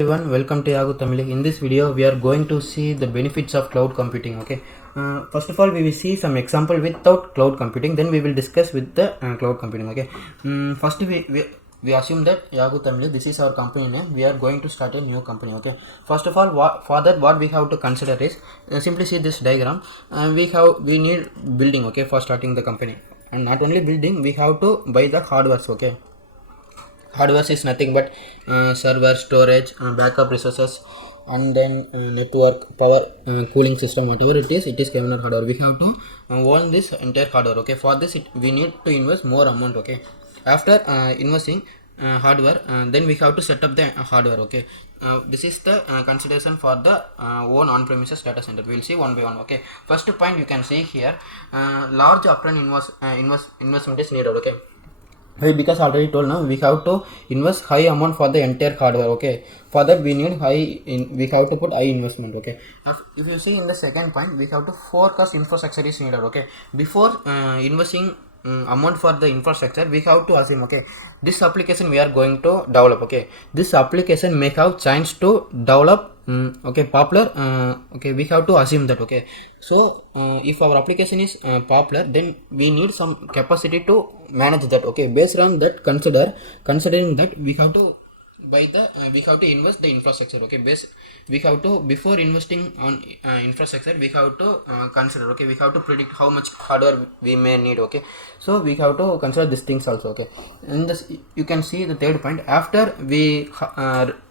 everyone, welcome to YaguTamizhi. In this video, we are going to see the benefits of cloud computing. Okay. First of all, we will see some example without cloud computing. Then we will discuss with the cloud computing. Okay. First, we assume that YaguTamizhi, this is our company name. We are going to start a new company. Okay. First of all, for that, what we have to consider is simply see this diagram. We need building. Okay, for starting the company, and not only building, we have to buy the hardware. Okay. Hardware is nothing but server, storage, backup resources, and then network, power, cooling system, whatever it is cabinet hardware. We have to own this entire hardware. Okay, for this we need to invest more amount. Okay, after investing hardware, then we have to set up the hardware. Okay, this is the consideration for the own on-premises data center. We will see one by one. Okay, first point you can see here, large upfront investment is needed. Okay. Why? Because already told now we have to invest high amount for the entire hardware. Okay, for that we need we have to put high investment. Okay, if you see in the second point, we have to forecast infrastructure is needed. Okay, before investing amount for the infrastructure, we have to assume, okay, this application we are going to develop. Okay, this application may have chance to develop okay, popular. Okay, we have to assume that. Okay, so if our application is popular, then we need some capacity to manage that. Okay, based on that, considering that, we have to we have to invest the infrastructure. Okay, we have to, before investing on infrastructure, we have to consider. Okay, we have to predict how much hardware we may need. Okay, so we have to consider these things also. Okay, and this you can see the third point, after we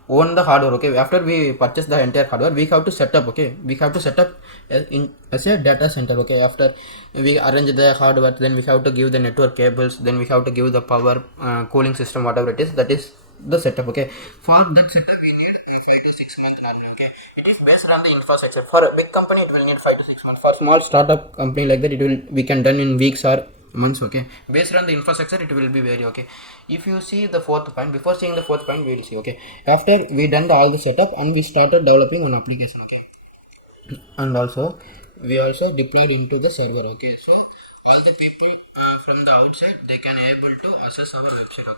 own the hardware. Okay, after we purchase the entire hardware, we have to set up. Okay, we have to set up as a data center. Okay, after we arrange the hardware, then we have to give the network cables, then we have to give the power, cooling system, whatever it is, that is the setup. Okay, for that setup we need 5 to 6 months normally. Okay, it is based on the infrastructure. For a big company it will need 5 to 6 months. For small startup company like that, we can done in weeks or months. Okay, based on the infrastructure it will be very. Okay, if you see the fourth point, before seeing the fourth point, we will see. Okay, after we done all the setup and we started developing an application. Okay, and also we also deployed into the server. Okay, so all the people from the outside, they can able to access our website.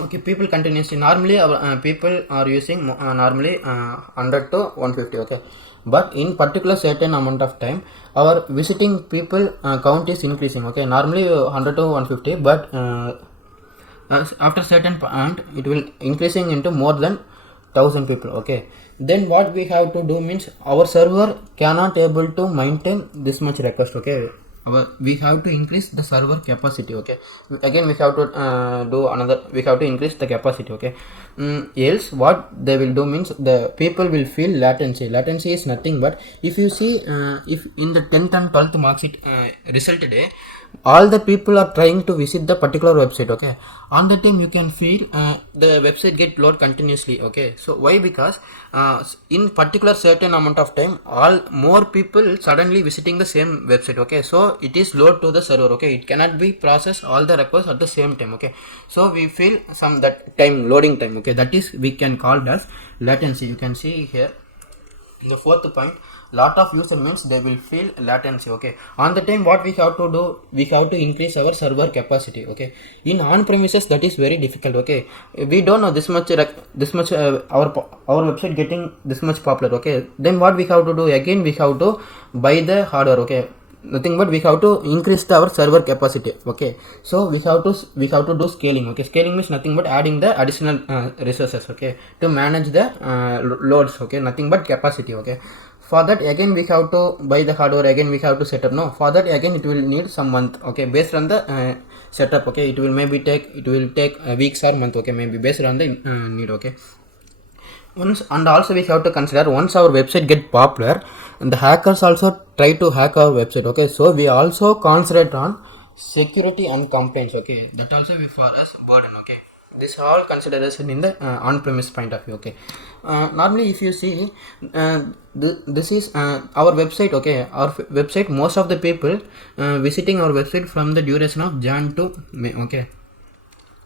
Okay, people continuously, normally our people are using normally 100 to 150. Okay, but in particular certain amount of time, our visiting people count is increasing. Okay, normally 100 to 150, but after certain point it will increasing into more than 1000 people. Okay, then what we have to do means, our server cannot able to maintain this much request. Okay, we have to increase the server capacity. Okay, again we have to do another, we have to increase the capacity. Okay, else what they will do means, the people will feel latency is nothing but, if you see if in the 10th and 12th mark sheet result day, all the people are trying to visit the particular website. Okay, on the time you can feel the website get load continuously. Okay, so why? Because in particular certain amount of time, all more people suddenly visiting the same website. Okay, so it is load to the server. Okay, it cannot be processed all the requests at the same time. Okay, so we feel some that time, loading time. Okay, that is we can call it as latency. You can see here in the fourth point, lot of user means they will feel latency. Okay, on the time what we have to do, we have to increase our server capacity. Okay, in on premises that is very difficult. Okay, we don't know this much our website getting this much popular. Okay, then what we have to do, again we have to buy the hardware. Okay, nothing but we have to increase our server capacity. Okay, so we have to do scaling. Okay, scaling means nothing but adding the additional resources. Okay, to manage the loads. Okay, nothing but capacity. Okay, for that again we have to buy the hardware, again we have to set up. No, for that again it will need some month. Okay, based on the setup. Okay, it will take weeks or month. Okay, maybe based on the need. Okay, and also we have to consider, once our website get popular, and the hackers also try to hack our website. Okay, so we also concentrate on security and compliance. Okay, that also we for us burden. Okay, this all consideration in the on-premise point of view. Okay, normally if you see this is our website. Okay, our website, most of the people visiting our website from the duration of Jan to May. Okay,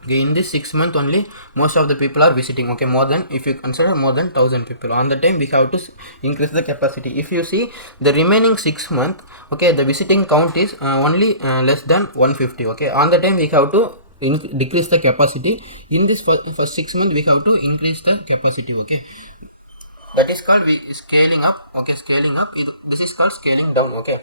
in this 6 month only, most of the people are visiting. Okay, more than, if you consider more than 1000 people, on the time we have to increase the capacity. If you see the remaining 6 month, okay, the visiting count is only less than 150. Okay, on the time we have to decrease the capacity. In this first 6 months we have to increase the capacity. Okay, that is called scaling up. Okay, scaling up, this is called scaling down. Okay,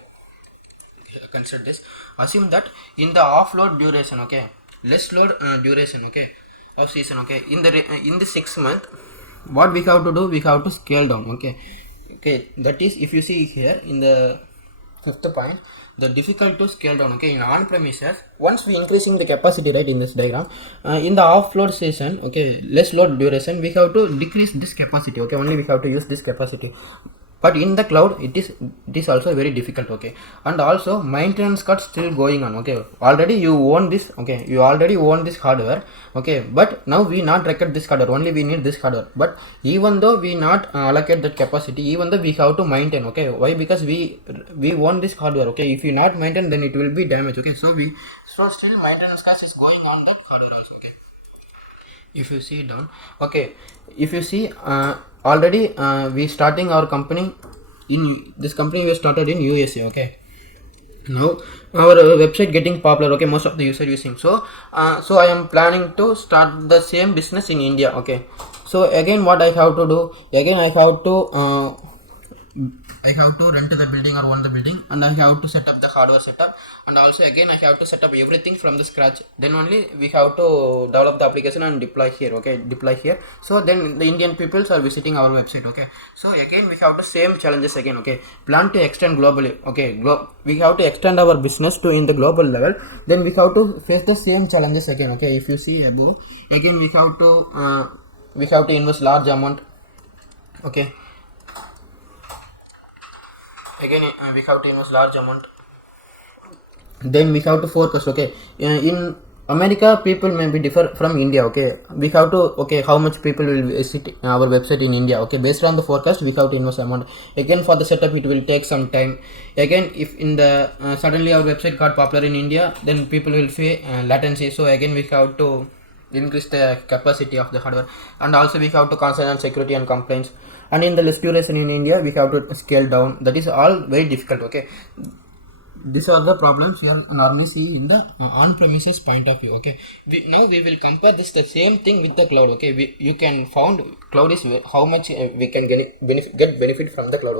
consider this. Assume that in the offload duration, okay, less load duration, okay, of season, okay, in the 6 month, what we have to do, we have to scale down. Okay, that is, if you see here in the fifth point, the difficult to scale down. Okay, in on premises, once we increasing the capacity, right, in this diagram, in the offload session, okay, less load duration, we have to decrease this capacity. Okay, only we have to use this capacity. But in the cloud, it is also very difficult. Okay, and also maintenance cost still going on. Okay, already you own this. Okay, you already own this hardware. Okay, but now we not record this hardware, only we need this hardware. But even though we not allocate that capacity, even though we have to maintain. Okay, why? Because we own this hardware. Okay, if you not maintain, then it will be damaged. Okay, so still maintenance cost is going on that hardware also. Okay, if you see down, okay, if you see already we starting our company in this company, we started in USA. Okay, now our website getting popular. Okay, most of the user using, so I am planning to start the same business in India. Okay, so again what I have to do, again I have to rent the building or own the building, and I have to set up the hardware setup, and also again I have to set up everything from the scratch. Then only we have to develop the application and deploy here. Okay, deploy here. So then the Indian peoples are visiting our website. Okay, so again we have the same challenges again. Okay, plan to extend globally. Okay, we have to extend our business to in the global level. Then we have to face the same challenges again. Okay, if you see above, again we have to invest large amount. Okay, again we have to invest large amount. Then we have to focus. Okay, in America people may be differ from India. Okay, we have to, okay, how much people will visit our website in India. Okay, based on the forecast we have to invest amount. Again for the setup it will take some time. Again if in the suddenly our website got popular in India, then people will face latency. So again we have to increase the capacity of the hardware, and also we have to concentrate on security and compliance. And in the less duration in India, we have to scale down. That is all very difficult. Okay, these are the problems we are normally see in the on-premises point of view. Okay, now we will compare this the same thing with the cloud. Okay, you can found cloud is how much we can get benefit from the cloud.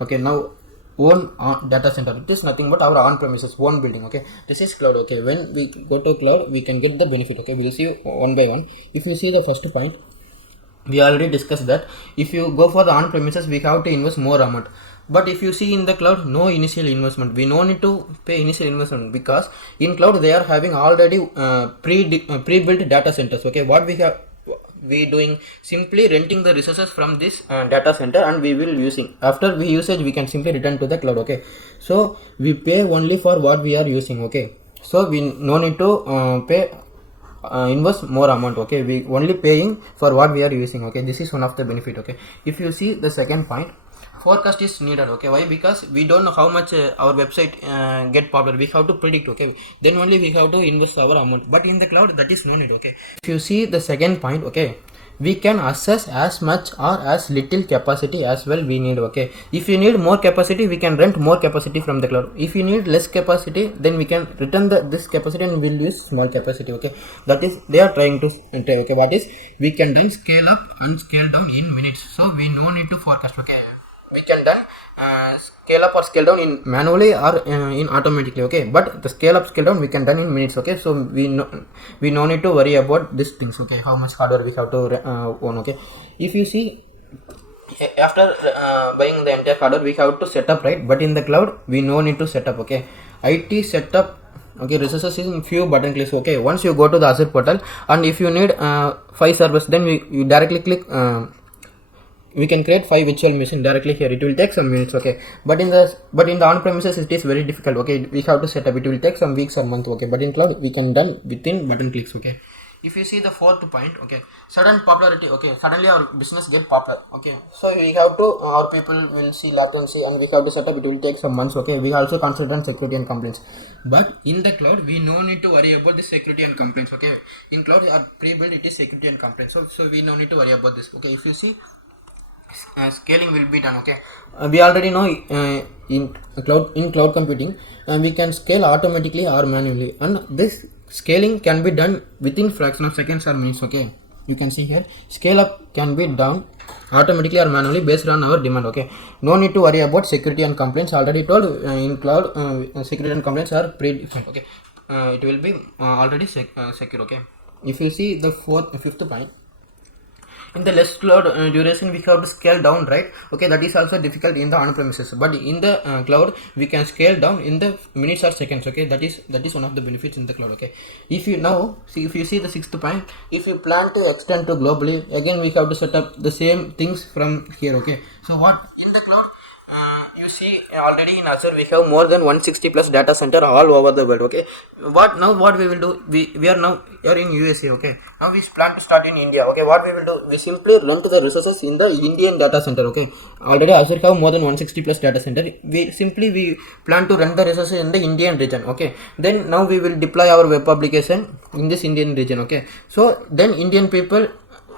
Okay, now own data center, it is nothing but our on-premises own building. Okay, this is cloud. Okay, when we go to cloud, we can get the benefit. Okay, we will see one by one. If you see the first point, we already discussed that if you go for the on-premises, we have to invest more amount. But if you see in the cloud, no initial investment, we no need to pay initial investment, because in cloud they are having already pre-built data centers. Okay, what we doing, simply renting the resources from this data center, and we will using, after we usage we can simply return to the cloud. Okay, so we pay only for what we are using. Okay, so we no need to pay invest more amount. Okay, we only paying for what we are using. Okay, this is one of the benefit. Okay, if you see the second point, forecast is needed. Okay, why? Because we don't know how much our website get popular, we have to predict. Okay, then only we have to invest our amount. But in the cloud, that is no need. Okay, if you see the second point, okay, we can access as much or as little capacity as well we need. Okay, if you need more capacity, we can rent more capacity from the cloud. If you need less capacity, then we can return this capacity and we'll use small capacity. Okay, that is they are trying to enter. Okay, what is, we can then scale up and scale down in minutes, so we no need to forecast. Okay, we can then scale up or scale down in manually or in automatically. Okay, but the scale up scale down we can done in minutes. Okay, so we no need to worry about these things. Okay, how much hardware we have to own. Okay, if you see after buying the entire hardware, we have to set up, right? But in the cloud we no need to set up. Okay, IT setup, okay, resources is in few button clicks. Okay, once you go to the Azure portal, and if you need 5 servers, then you directly click we can create 5 virtual machine directly here. It will take some minutes. Okay, but in the on-premises it is very difficult. Okay, we have to set up, it will take some weeks or month. Okay, but in cloud we can done within button clicks. Okay, if you see the fourth point, okay, sudden popularity. Okay, suddenly our business get popular. Okay, so we have to, our people will see latency, and we have to set up, it will take some months. Okay, we also consider on security and compliance. But in the cloud we no need to worry about the security and compliance. Okay, in cloud our pre-built, it is security and compliance, so we no need to worry about this. Okay, if you see scaling will be done. Okay, we already know in cloud computing we can scale automatically or manually, and this scaling can be done within fraction of seconds or minutes. Okay, you can see here, scale up can be done automatically or manually based on our demand. Okay, no need to worry about security and complaints. Already told in cloud, security and complaints are pre-defined. Okay, it will be already secure. Okay, if you see the fifth point, in the less cloud duration we have to scale down, right? Okay, that is also difficult in the on premises, but in the cloud we can scale down in the minutes or seconds. Okay, that is one of the benefits in the cloud. Okay, if you now see, if you see the sixth point, if you plan to extend to globally, again we have to set up the same things from here. Okay, so what in the cloud, you see already in Azure we have more than 160 plus data center all over the world. Okay, what we will do, we are now here in USA. Okay, now we plan to start in India. Okay, what we will do, we simply run to the resources in the Indian data center. Okay, already Azure have more than 160 plus data center. We plan to run the resources in the Indian region. Okay, then now we will deploy our web application in this Indian region. Okay, so then Indian people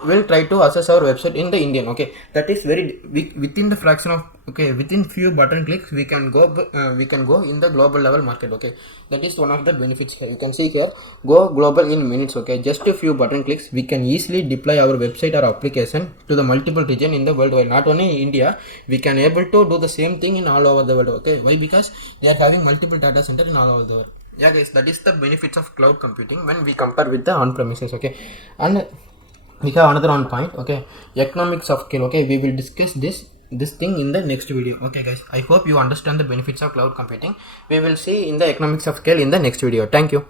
will try to access our website in the Indian. Okay, that is very within the fraction of, okay, within few button clicks we can go in the global level market. Okay, that is one of the benefits here. You can see here, go global in minutes. Okay, just a few button clicks we can easily deploy our website or application to the multiple region in the worldwide. Not only in India, we can able to do the same thing in all over the world. Okay, why? Because they are having multiple data center in all over the world. Yeah guys, that is the benefits of cloud computing when we compare with the on premises. Okay, and we have another one point. Okay, economics of scale. Okay, we will discuss this thing in the next video. Okay guys, I hope you understand the benefits of cloud computing. We will see in the economics of scale in the next video. Thank you.